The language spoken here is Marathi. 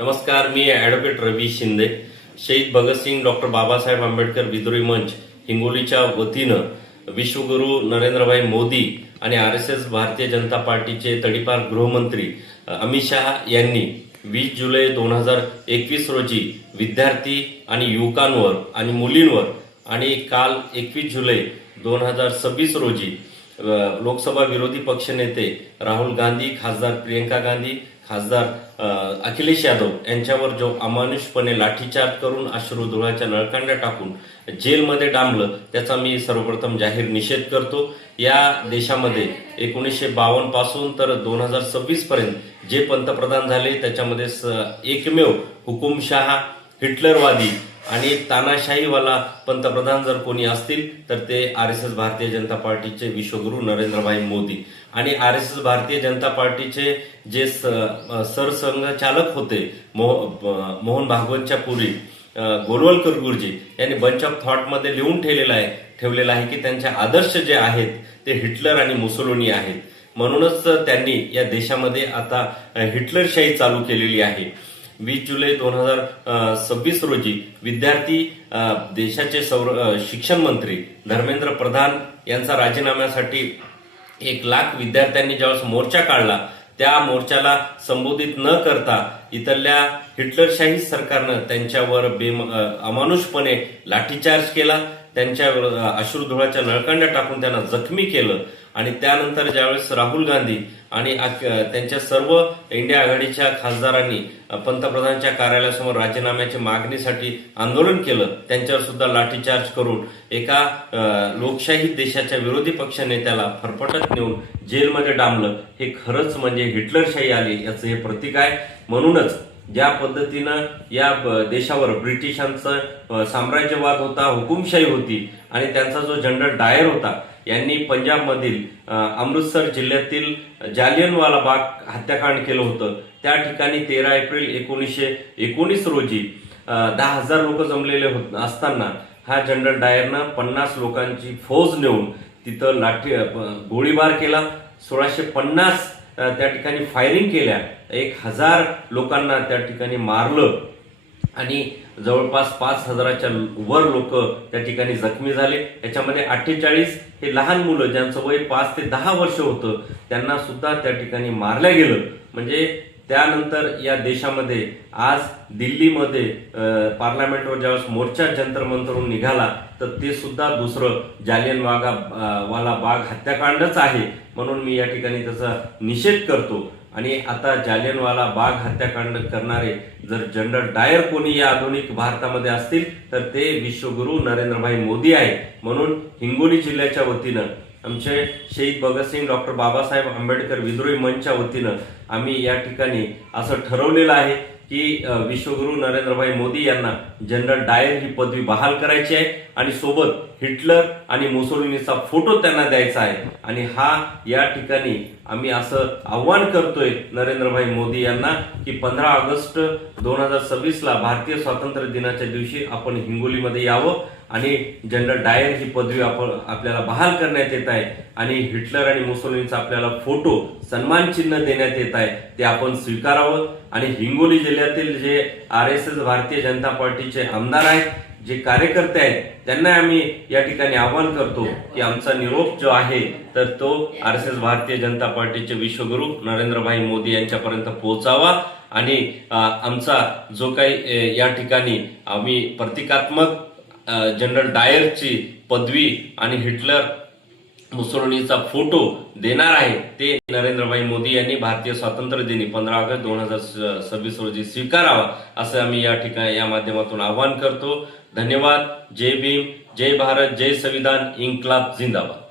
नमस्कार, मी ॲडव्होकेट रवी शिंदे. शहीद भगतसिंग डॉक्टर बाबासाहेब आंबेडकर विद्रोही मंच हिंगोलीच्या वतीनं विश्वगुरू नरेंद्रभाई मोदी आणि RSS भारतीय जनता पार्टीचे तडीपार गृहमंत्री अमित शहा यांनी 20 जुलै 2021 रोजी विद्यार्थी आणि युवकांवर आणि मुलींवर आणि काल 21 जुलै 2026 रोजी लोकसभा विरोधी पक्षनेते राहुल गांधी, खासदार प्रियंका गांधी, खासदार अखिलेश यादव यांच्यावर जो अमानुषपणे लाठीचार्ज करून अश्रुधुराच्या नळकांड्या टाकून जेलमध्ये डांबलं, त्याचा मी सर्वप्रथम जाहीर निषेध करतो. या देशामध्ये 1952 पासून तर 2026 पर्यंत जे पंतप्रधान झाले त्याच्यामध्ये एकमेव हुकुमशहा, हिटलरवादी आणि तानाशाहीवाला पंतप्रधान जर कोणी असतील तर ते RSS भारतीय जनता पार्टीचे विश्वगुरू नरेंद्रभाई मोदी. आणि RSS भारतीय जनता पार्टीचे जे सरसंघचालक होते मोहन भागवतच्या पुरी गोलवलकर गुरुजी यांनी बंच ऑफ थॉट मध्ये लिहून ठेवलेलं आहे की त्यांचे आदर्श जे आहेत ते हिटलर आणि मुसोलिनी आहेत. म्हणूनच त्यांनी या देशामध्ये आता हिटलरशाही चालू केलेली आहे. 20 जुलै 2026 रोजी विद्यार्थी देशाचे शिक्षण मंत्री धर्मेंद्र प्रधान यांचा राजीनाम्यासाठी 1 लाख विद्यार्थ्यांनी ज्यावेळेस मोर्चा काढला, त्या मोर्चाला संबोधित न करता इथल्या हिटलरशाही सरकारनं त्यांच्यावर अमानुषपणे लाठीचार्ज केला, त्यांच्यावर अश्रुधुराच्या नळकांड्या टाकून त्यांना जखमी केलं. आणि त्यानंतर ज्यावेळेस राहुल गांधी आणि त्यांच्या सर्व इंडिया आघाडीच्या खासदारांनी पंतप्रधानांच्या कार्यालयासमोर राजीनाम्याच्या मागणीसाठी आंदोलन केलं, त्यांच्यावर सुद्धा लाठीचार्ज करून एका लोकशाही देशाच्या विरोधी पक्ष नेत्याला फरफटत नेऊन जेलमध्ये डांबलं. हे खरंच म्हणजे हिटलरशाही आली याचं हे प्रतीक आहे. म्हणूनच ज्या पद्धतीनं या देशावर ब्रिटिशांचं साम्राज्यवाद होता, हुकुमशाही होती आणि त्यांचा जो जनरल डायर होता, यांनी पंजाबमधील अमृतसर जिल्ह्यातील जालियनवाला बाग हत्याकांड केलं होतं. त्या ठिकाणी 13 एप्रिल 1919 रोजी 10,000 लोक जमलेले असताना हा जनरल डायरनं 50 लोकांची फौज नेऊन तिथं गोळीबार केला. 1650 त्या ठिकाणी फायरिंग केल्या, 1000 लोकांना त्या ठिकाणी मारलं आणि जवळपास 5,000च्या वर लोक त्या ठिकाणी जखमी झाले. याच्यामध्ये 48 हे लहान मुलं ज्यांचं वय 5 ते 10 वर्ष होतं त्यांना सुद्धा त्या ठिकाणी मारलं गेलं. म्हणजे त्यानंतर या देशामध्ये आज दिल्लीमध्ये पार्लमेंटवर ज्यावेळेस मोर्चा जंतर मंतरवरून निघाला तर ते सुद्धा दुसरं जालियनवाला बाग हत्याकांडच आहे. म्हणून मी या ठिकाणी त्याचा निषेध करतो. आणि आता जालियनवाला बाग हत्याकांड करणारे जर जनरल डायर कोणी या आधुनिक भारतामध्ये असतील तर ते विश्वगुरू नरेंद्रभाई मोदी आहे. म्हणून हिंगोली जिल्ह्याच्या वतीनं आमचे शहीद भगतसिंग डॉक्टर बाबासाहेब आंबेडकर विद्रोही मंचच्या वतीनं आम्ही या ठिकाणी असं ठरवलेलं आहे की विश्वगुरू नरेंद्रभाई मोदी यांना जनरल डायर ही पदवी बहाल करायची आहे आणि सोबत हिटलर आणि मुसोलिनीचा फोटो त्यांना द्यायचा आहे. आणि या ठिकाणी आम्ही असं आव्हान करतोय नरेंद्रभाई मोदी यांना की 15 ऑगस्ट 2026 ला भारतीय स्वातंत्र्य दिनाच्या दिवशी आपण हिंगोलीमध्ये यावं आणि जनरल डायर ही पदवी आपल्याला बहाल करण्यात येत आहे आणि हिटलर आणि मुसोलिनीचा आपल्याला फोटो सन्मान चिन्ह देण्यात येत आहे ते आपण स्वीकारावं. आणि हिंगोली जिल्ह्यातील जे RSS भारतीय जनता पार्टीचे आमदार आहेत, जे कार्यकर्ते आहेत, त्यांना आम्ही या ठिकाणी आवाहन करतो की आमचा निरोप जो आहे तर तो RSS भारतीय जनता पार्टीचे विश्वगुरू नरेंद्रभाई मोदी यांच्यापर्यंत पोहोचावा. आणि आमचा जो काही या ठिकाणी आम्ही प्रतिकात्मक जनरल डायरची पदवी आणि हिटलर मुसोलिनीचा फोटो देणार आहे ते नरेंद्रभाई मोदी यांनी भारतीय स्वातंत्र्य दिनी 15 ऑगस्ट 2026 रोजी स्वीकारावा असं आम्ही या ठिकाणी या माध्यमातून आवाहन करतो. धन्यवाद. जय भीम, जय भारत, जय संविधान, इन्क्लाब जिंदाबाद.